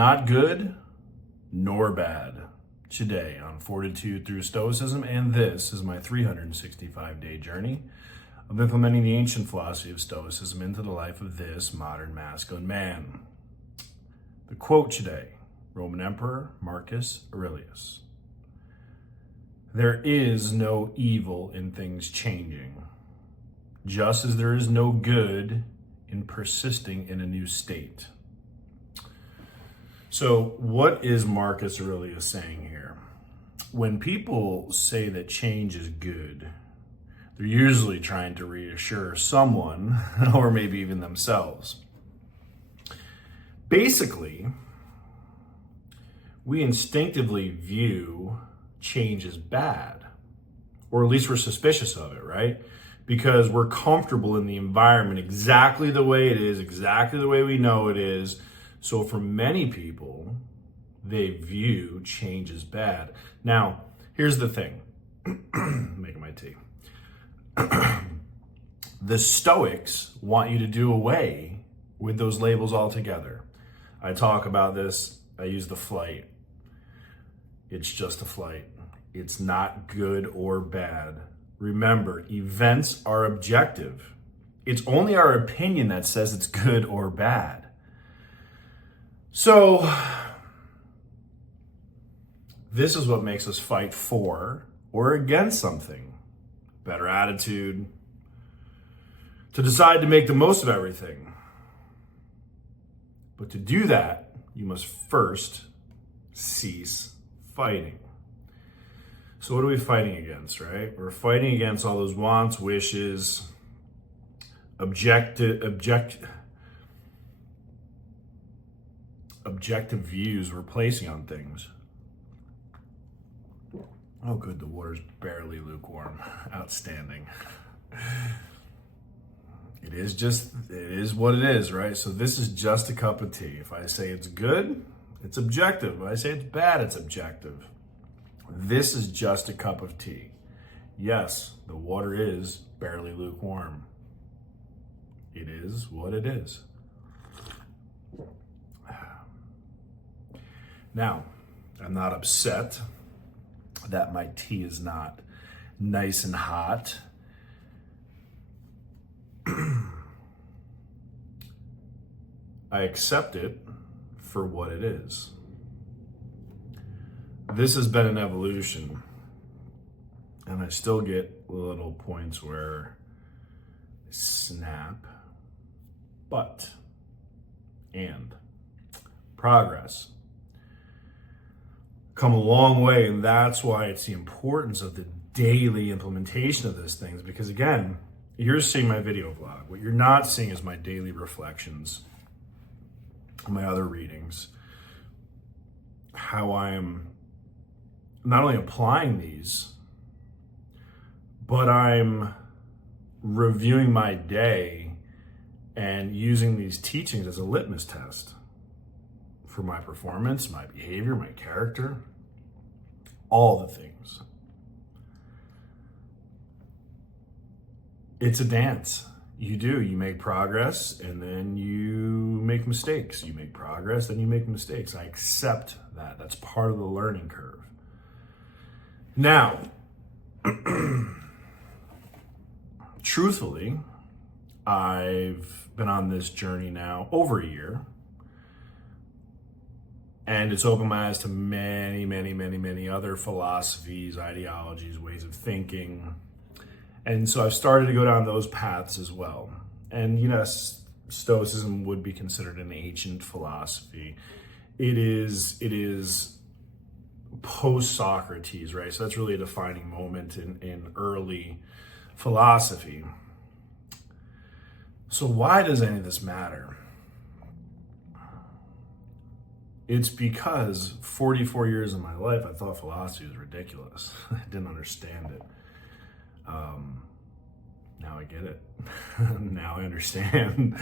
not good nor bad, today on Fortitude through Stoicism, and this is my 365-day journey of implementing the ancient philosophy of Stoicism into the life of this modern masculine man. The quote today, Roman Emperor Marcus Aurelius: "There is no evil in things changing, just as there is no good in persisting in a new state." So what is Marcus Aurelius saying here? When people say that change is good, they're usually trying to reassure someone or maybe even themselves. Basically, we instinctively view change as bad, or at least we're suspicious of it, right? Because we're comfortable in the environment exactly the way it is, exactly the way we know it is. So for many people, they view change as bad. Now, here's the thing. Making my tea. The Stoics want you to do away with those labels altogether. I talk about this. I use the flight. It's just a flight. It's not good or bad. Remember, events are objective. It's only our opinion that says it's good or bad. So, this is what makes us fight for or against something. Better attitude, to decide to make the most of everything. But to do that, you must first cease fighting. So what are we fighting against, right? We're fighting against all those wants, wishes, objective views we're placing on things. Oh good, the water's barely lukewarm. Outstanding. It is what it is, right? So this is just a cup of tea. If I say it's good, it's objective. If I say it's bad, it's objective. This is just a cup of tea. Yes, the water is barely lukewarm. It is what it is. Now, I'm not upset that my tea is not nice and hot. I accept it for what it is. This has been an evolution, and I still get little points where I snap, and progress. Come a long way, and that's why it's the importance of the daily implementation of these things, because again, you're seeing my video vlog. What you're not seeing is my daily reflections, my other readings, how I am not only applying these, but I'm reviewing my day and using these teachings as a litmus test for my performance, my behavior, my character, all the things. It's a dance. You make progress and then you make mistakes. You make progress, then you make mistakes. I accept that. That's part of the learning curve. Now, truthfully, I've been on this journey now over a year, and it's opened my eyes to many other philosophies, ideologies, ways of thinking. And so I've started to go down those paths as well. And yes, Stoicism would be considered an ancient philosophy. It is post-Socrates, right? So that's really a defining moment in early philosophy. So why does any of this matter? It's because 44 years of my life, I thought philosophy was ridiculous. I didn't understand it. Now I get it. Now I understand.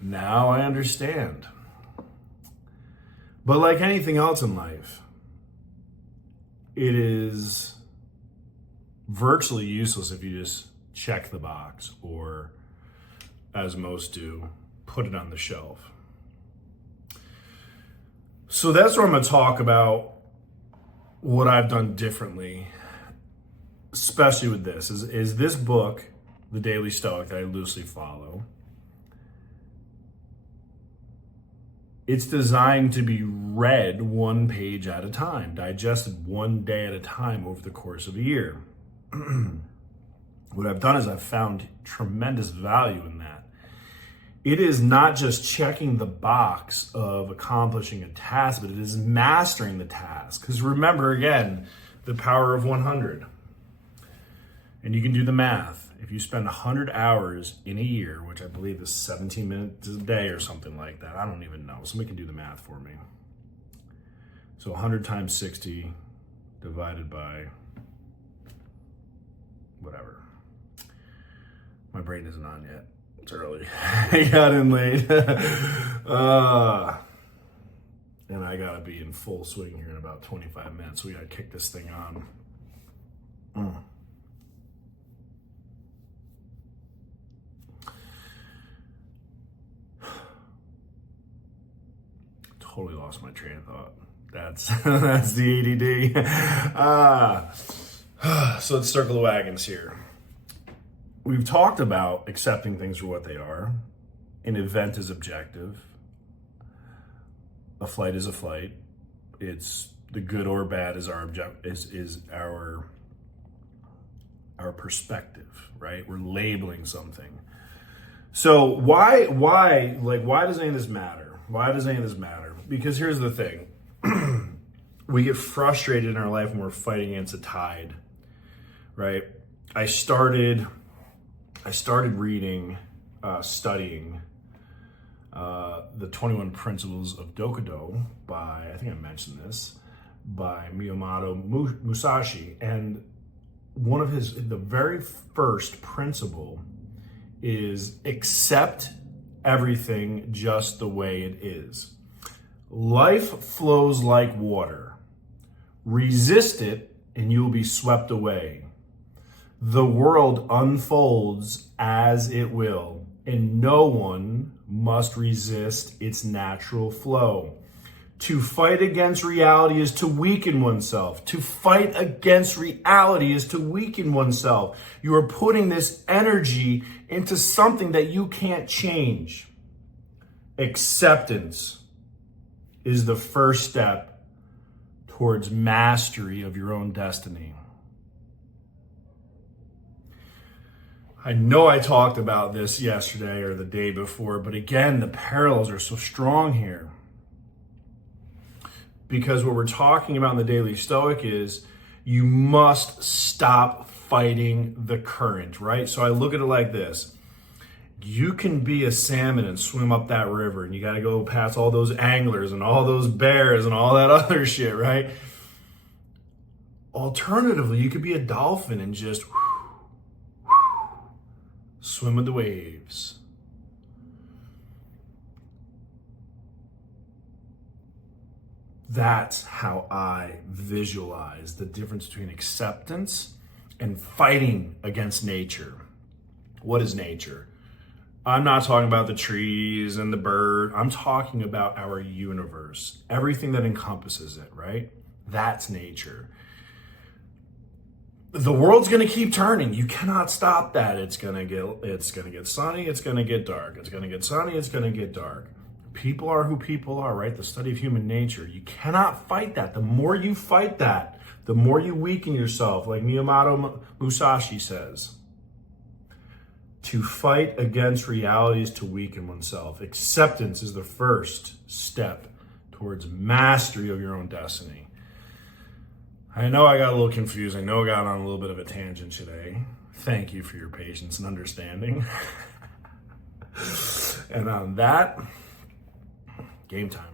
Now I understand. But like anything else in life, it is virtually useless if you just check the box, or as most do, put it on the shelf. So that's where I'm going to talk about what I've done differently, especially with this, is this book, The Daily Stoic, that I loosely follow. It's designed to be read one page at a time, digested one day at a time over the course of a year. What I've done is I've found tremendous value in that. It is not just checking the box of accomplishing a task, but it is mastering the task. Because remember, again, the power of 100. And you can do the math. If you spend 100 hours in a year, which I believe is 17 minutes a day or something like that, I don't even know. Somebody can do the math for me. So 100 times 60 divided by whatever. My brain isn't on yet. It's early. I got in late. And I gotta be in full swing here in about 25 minutes. So we gotta kick this thing on. Totally lost my train of thought. That's the ADD. So let's circle the wagons here. We've talked about accepting things for what they are. An event is objective. A flight is a flight. It's the good or bad is our our perspective, right? We're labeling something. So why does any of this matter? Why does any of this matter? Because here's the thing. We get frustrated in our life when we're fighting against a tide, right? I started reading, studying the 21 Principles of Dokudo by, I think I mentioned this, by Miyamoto Musashi. And one of the very first principle is accept everything just the way it is. Life flows like water. Resist it and you will be swept away. The world unfolds as it will, and no one must resist its natural flow. To fight against reality is to weaken oneself. To fight against reality is to weaken oneself. You are putting this energy into something that you can't change. Acceptance is the first step towards mastery of your own destiny. I know I talked about this yesterday or the day before, but again, the parallels are so strong here. Because what we're talking about in the Daily Stoic is you must stop fighting the current, right? So I look at it like this. You can be a salmon and swim up that river, and you got to go past all those anglers and all those bears and all that other shit, right? Alternatively, you could be a dolphin and just swim with the waves. That's how I visualize the difference between acceptance and fighting against nature. What is nature? I'm not talking about the trees and the bird. I'm talking about our universe, everything that encompasses it, right? That's nature. The world's going to keep turning. You cannot stop that. It's going to get sunny. It's going to get dark. It's going to get sunny. It's going to get dark. People are who people are, right? The study of human nature. You cannot fight that. The more you fight that, the more you weaken yourself, like Miyamoto Musashi says. To fight against reality is to weaken oneself. Acceptance is the first step towards mastery of your own destiny. I know I got a little confused. I know I got on a little bit of a tangent today. Thank you for your patience and understanding. And on that, game time.